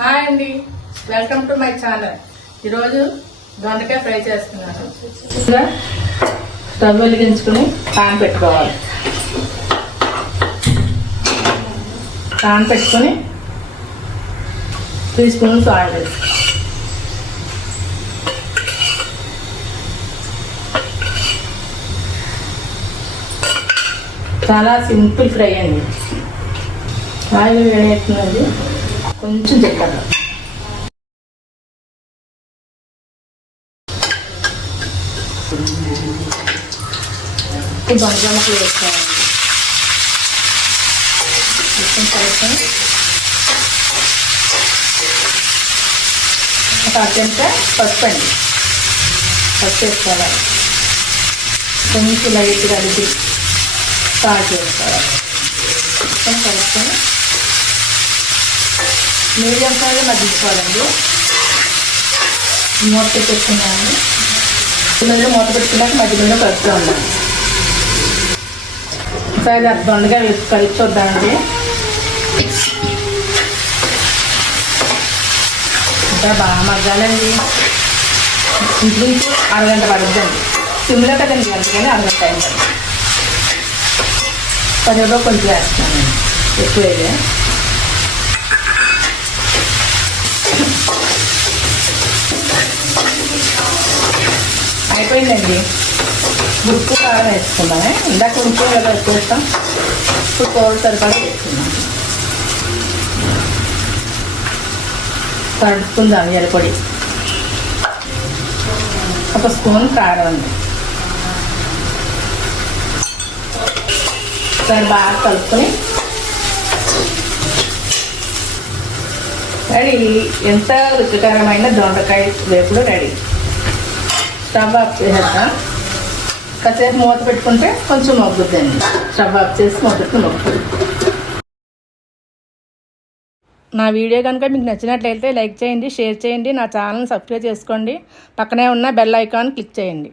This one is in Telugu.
హాయ్ అండి. వెల్కమ్ టు మై ఛానల్ ఈరోజు దొండకాయ ఫ్రై చేస్తున్నాను. ముందుగా స్టవ్ వెలిగించుకుని పాన్ పెట్టుకోవాలి. పాన్ పెట్టుకొని త్రీ స్పూన్స్ ఆయిల్ చాలా సింపుల్ ఫ్రై అండి. ఆయిల్ వేడెత్తున్నది కొంచెం చెక్కర ఈ బంగాళాకు వేసుకోవాలి. కొంచెం ఒక పసుపు అండి. పసుపు వేసుకోవాలి. కొంచెం లైట్గా అడిగి సాల్ట్ వేసుకోవాలి. మొత్తం కలుపుకొని మీడియం సైజ్ మగ్గించుకోవాలండి మూత పెట్టుకున్నాను పిల్లలు మూత పెట్టుకున్నాక మధ్యలో కలుపుతూ ఉన్నాను ఒకసారి అది దొండగా వేసి కలిపి చూద్దామండి. ఇంకా బాగా మగ్గాలండి. ఇంచుమించు అరగంట పడుద్దండి. సిమ్లో కదండి అందుకని అరగంట అయింది పదిలో కొంచెం వేస్తున్నాను ఎక్కువ అయిపోయిందండి. ఉప్పు కారం వేసుకున్నామే ఇందాక ఉప్పు ఎలా వేస్తాం ఇప్పుడు కూర సరిపడా వేసుకున్నాం కలుపుకుందాం ఎలపొడి ఒక స్పూన్ కారం అండి. దాన్ని బాగా కలుపుకొని రెడీ. ఎంత రుచికరమైన దొండకాయ వేపుడు రెడీ. స్టవ్ ఆఫ్ చేసేద్దాం. కాసేపు మూత పెట్టుకుంటే కొంచెం మగ్గుద్దండి. స్టవ్ ఆఫ్ చేసి మూత పెట్టుకుని మగ్గుతుంది. నా వీడియో కనుక మీకు నచ్చినట్లయితే లైక్ చేయండి షేర్ చేయండి నా ఛానల్ని సబ్స్క్రైబ్ చేసుకోండి. పక్కనే ఉన్న బెల్ ఐకాన్ క్లిక్ చేయండి.